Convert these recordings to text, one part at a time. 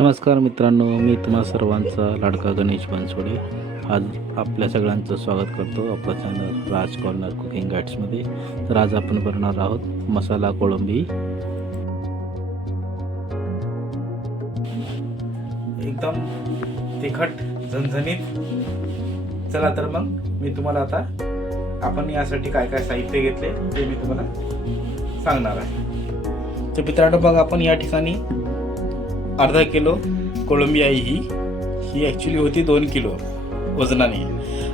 नमस्कार मित्रांनो मी तुम्हा सर्वांचा लाडका गणेश बनसोडे. आज आपल्या सगळ्यांचं स्वागत करतो आपला चॅनल राज कॉर्नर कुकिंग गाईड्समध्ये तर आज आपण बनणार आहोत मसाला कोळंबी. एकदम तिखट झणझणीत. चला तर मग मी तुम्हाला आता आपण यासाठी काय काय साहित्य घेतले ते मी तुम्हाला सांगणार आहे. तर मित्रांनो बघा आपण या ठिकाणी अर्धा किलो कोळंबी ही. ही ॲक्च्युली होती दोन किलो वजनाने.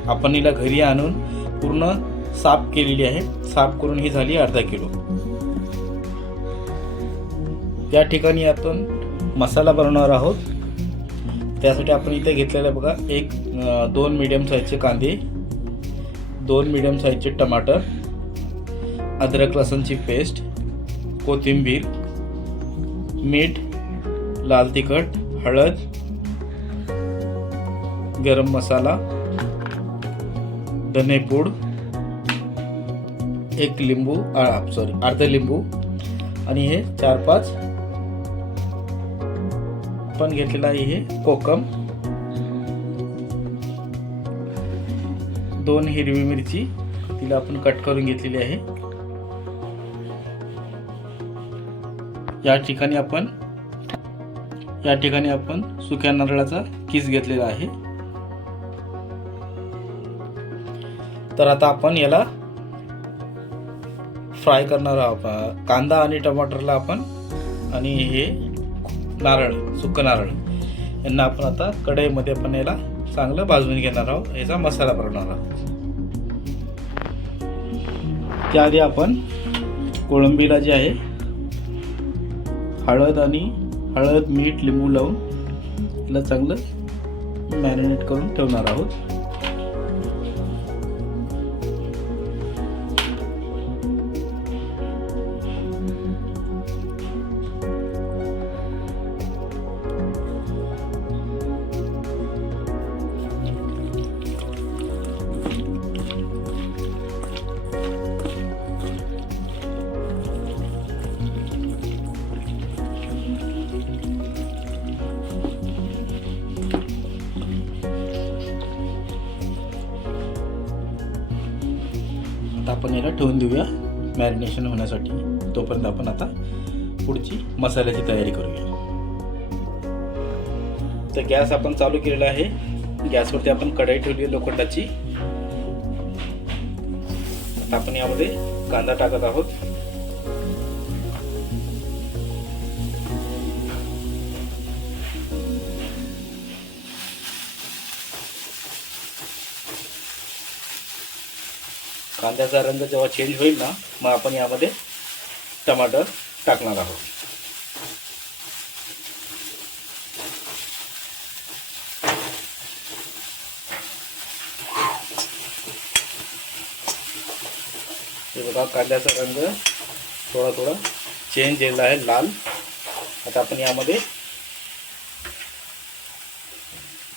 आपण हिला घरी आणून पूर्ण साफ केलेली आहे. साफ करून ही झाली अर्धा किलो. त्या ठिकाणी आपण मसाला बनवणार आहोत. त्यासाठी आपण इथे घेतलेलं बघा एक दोन मिडियम साईजचे कांदे दोन मिडियम साईजचे टमाटर अद्रक लसणची पेस्ट कोथिंबीर मीठ लाल तिखट हळद गरम मसाला धनेपूड एक लिंबू सॉरी अर्ध लिंबू आणि हे चार पाच पण घेतलेलं आहे हे कोकम दोन हिरवी मिरची तिला आपण कट करून घेतलेली आहे. या ठिकाणी आपण या ठिकाणी आपण सुक्या नारळाचा किस घेतलेला आहे. तर आता आपण याला फ्राय करणार आहोत कांदा आणि टमाटरला आपण आणि हे नारळ सुकं नारळ. यांना आपण आता कढईमध्ये आपण याला चांगलं भाजून घेणार आहोत. याचा मसाला बनवणार आहोत. त्याआधी आपण कोळंबीला जे आहे हळद आणि हळद मीठ लिंबू लावून याला चांगलं मॅरिनेट करून ठेवणार आहोत. ठेवून देऊया मॅरिनेशन होण्यासाठी. तोपर्यंत आपण आता पुढची मसाल्याची तयारी करूया. तर गॅस आपण चालू केलेला आहे. गॅसवरती आपण कढाई ठेवली आहे लोखंडाची. आता आपण यामध्ये कांदा टाकत आहोत. कांद्याचा रंग जेव्हा चेंज होईल ना मग आपण यामध्ये टमाटर टाकणार आहोत. हे बघा कांद्याचा रंग थोडा थोडा चेंज झालेला आहे लाल. आता आपण यामध्ये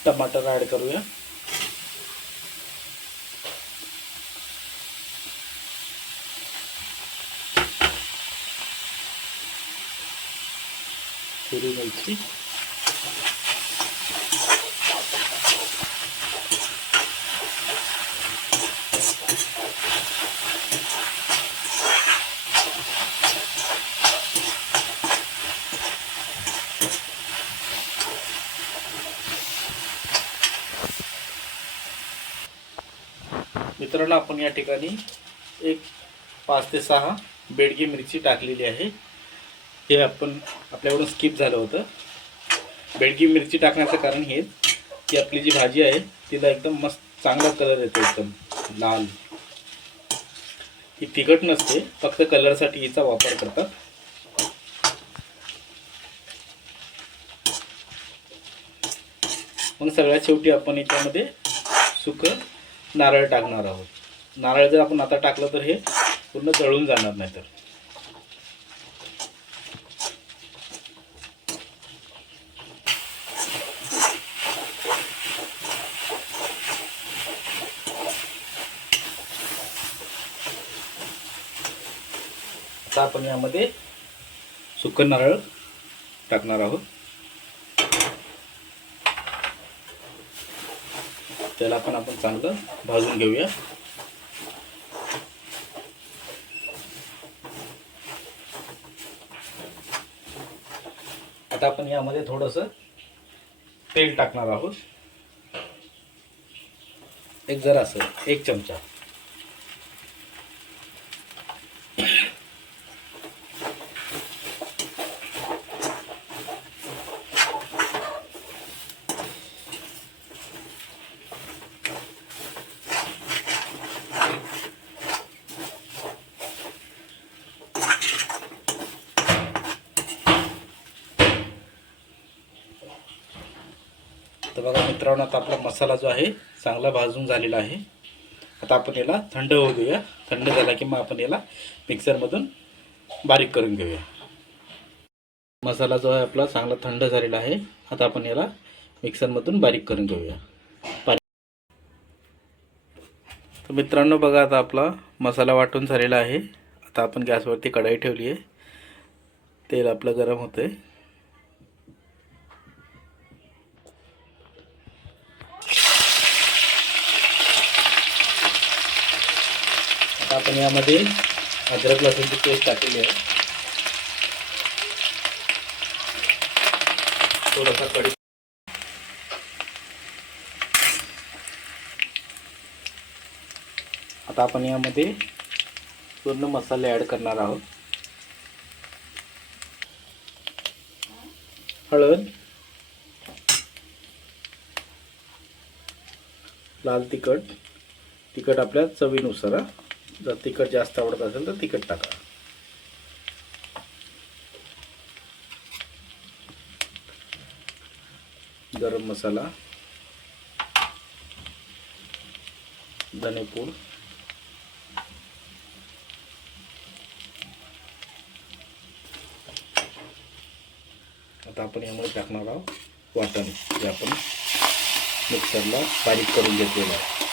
टमाटर ॲड करूया. हिरवी मिरची मित्रांनो आपण या ठिकाणी एक पाच ते सहा बेडगी मिरची टाकलेली आहे. हे आपण आपल्याकडून स्किप झालं होतं. बेडगी मिरची टाकण्याचं कारण हे की आपली जी भाजी आहे तिला एकदम मस्त चांगला कलर येतो एकदम लाल. ही तिखट नसते फक्त कलरसाठी हिचा वापर करतात. मग सगळ्यात शेवटी आपण याच्यामध्ये सुकं नारळ टाकणार आहोत. नारळ जर आपण आता टाकलं तर हे पूर्ण जळून जाणार नाही तर आपण यामध्ये सुकं नारळ टाकणार आहोत. त्याला पण आपण चांगलं भाजून घेऊया. आता आपण यामध्ये थोडंसं तेल टाकणार आहोत. एक जरासं एक चमचा. तर बघा मित्रांनो आता आपला मसाला जो आहे चांगला भाजून झालेला आहे. आता आपण याला थंड होऊ देऊया. थंड झाला की मग आपण याला मिक्सरमधून बारीक करून घेऊया. मसाला जो आहे आपला चांगला थंड झालेला आहे. आता आपण याला मिक्सरमधून बारीक करून घेऊया. तर मित्रांनो बघा आता आपला मसाला वाटून झालेला आहे. आता आपण गॅसवरती कढाई ठेवली आहे. तेल आपलं गरम होतं आहे आपण यामध्ये अद्रक लसूणची पेस्ट टाकलेली आहे थोडासा कढी आता आपण यामध्ये पूर्ण मसाले ॲड करणार आहोत हळद लाल तिखट तिखट आपल्या चवीनुसार हा. जर तिखट जास्त आवडत असेल तर तिखट टाका. गरम मसाला धनेपूड आता आपण यामध्ये टाकणार आहोत वाटण. जे आपण मिक्सरला बारीक करून घेतलेलं आहे.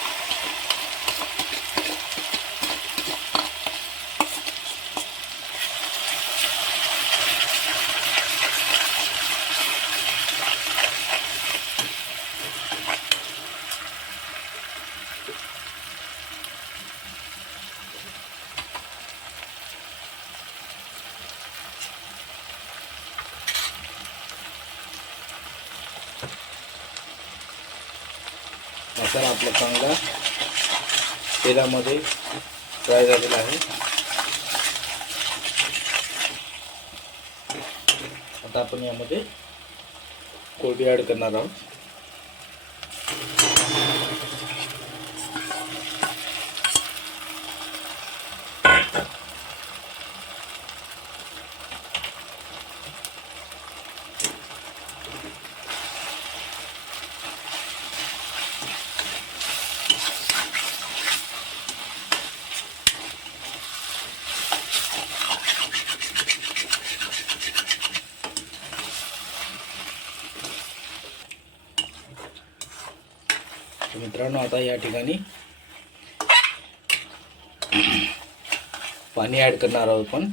मसाला आपला चांगला. तेलामध्ये फ्राय झालेला आहे. आता आपण यामध्ये कोबी ॲड करणार आहोत तर मित्रांनो आता या ठिकाणी पाणी ॲड करणार आहोत पण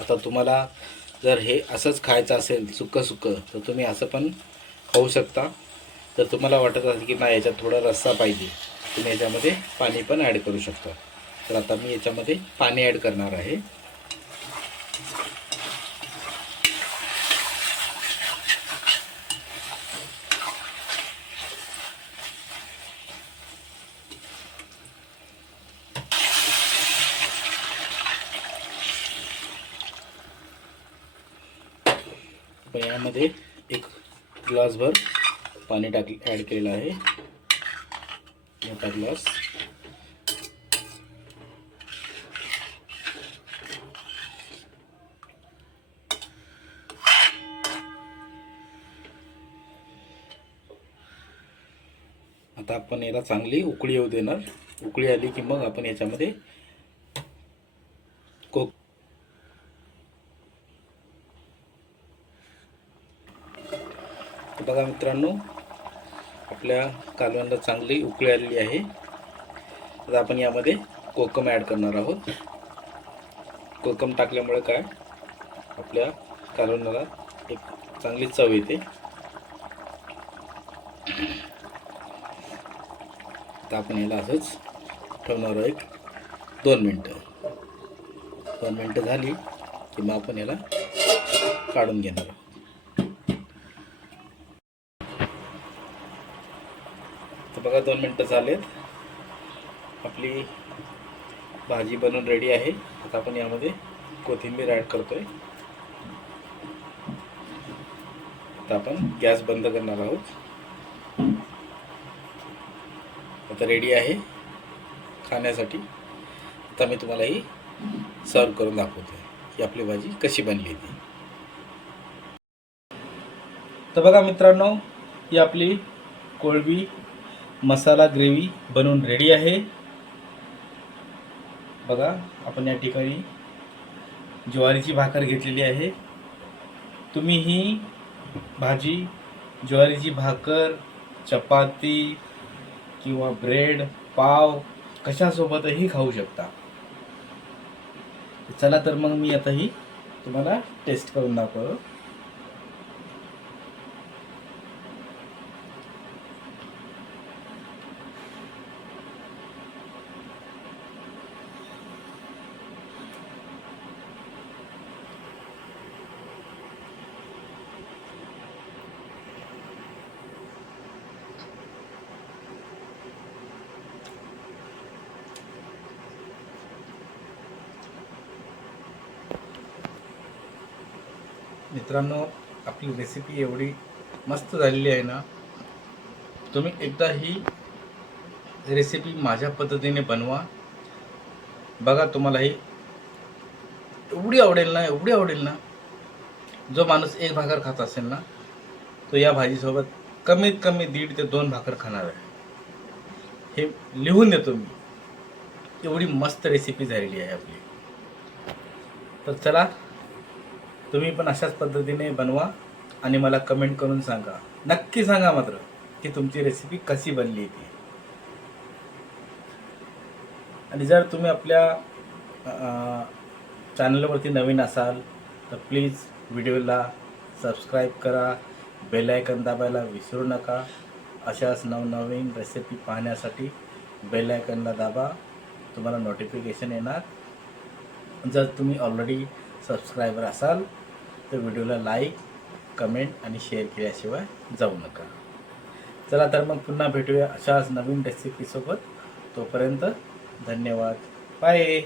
आता तुम्हाला जर हे असंच खायचं असेल सुकं सुकं तर तुम्ही असं पण खाऊ शकता. तर तुम्हाला वाटत असेल की नाही याच्यात थोडा रस्सा पाहिजे. तुम्ही याच्यामध्ये पाणी पण ॲड करू शकता. तर आता मी याच्यामध्ये पाणी ॲड करणार आहे. आपण यामध्ये एक ग्लासभर पाणी टाक ॲड केलेलं आहे. मोठा ग्लास. आता आपण याला चांगली उकळी येऊ देणार. उकळी आली की मग आपण याच्यामध्ये बघा मित्रांनो आपल्या कालवणला चांगली उकळी आलेली आहे. आता आपण यामध्ये कोकम ॲड करणार आहोत. कोकम टाकल्यामुळे काय? आपल्या कालवणाला एक चांगली चव येते. आता आपण याला असंच ठेवणार एक दोन मिनटं. दोन मिनटं झाली की मग आपण याला काढून घेणार आहोत. बघा दोन मिनटं झालेत. आपली भाजी बनवून रेडी आहे. आता आपण यामध्ये कोथिंबीर ॲड करतोय. आता आपण गॅस बंद करणार आहोत. आता रेडी आहे खाण्यासाठी. आता मी तुम्हाला ही सर्व करून दाखवतोय. की आपली भाजी कशी बनली ती. तर बघा मित्रांनो ही आपली कोळंबी मसाला ग्रेव्ही बनवून रेडी आहे. बघा आपण या ठिकाणी ज्वारीची भाकर घेतलेली आहे. तुम्ही ही भाजी ज्वारीची भाकर चपाती किंवा ब्रेड पाव कशासोबतही खाऊ शकता. चला तर मग मी आता ही तुम्हाला टेस्ट करून दाखवतो. मित्रांनो आपली रेसिपी एवढी मस्त झालेली आहे ना तुम्ही एकदा ही रेसिपी माझ्या पद्धतीने बनवा. बघा तुम्हाला ही एवढी आवडेल ना एवढी आवडेल ना. जो माणूस एक भाकर खात असेल ना तो या भाजीसोबत कमीत कमी दीड ते दोन भाकर खाणार आहे. हे लिहून देतो मी. एवढी मस्त रेसिपी झालेली आहे आपली. तर चला तुम्ही पण अशाच पद्धतीने बनवा आणि मला कमेंट करून सांगा. नक्की सांगा मात्र की तुमची रेसिपी कशी बनली ती? आणि जर तुम्ही आपल्या चॅनलवरती नवीन असाल तर प्लीज व्हिडिओला सबस्क्राईब करा. बेल आयकन दाबायला विसरू नका. अशाच नवनवीन रेसिपी पाहण्यासाठी बेल आयकनला दाबा. तुम्हाला नोटिफिकेशन येणार. जर तुम्ही ऑलरेडी सबस्क्रायबर असाल तर व्हिडिओला लाईक कमेंट आणि शेअर केल्याशिवाय जाऊ नका. चला तर मग पुन्हा भेटूया अशाच नवीन रेसिपीसोबत तोपर्यंत धन्यवाद. बाय.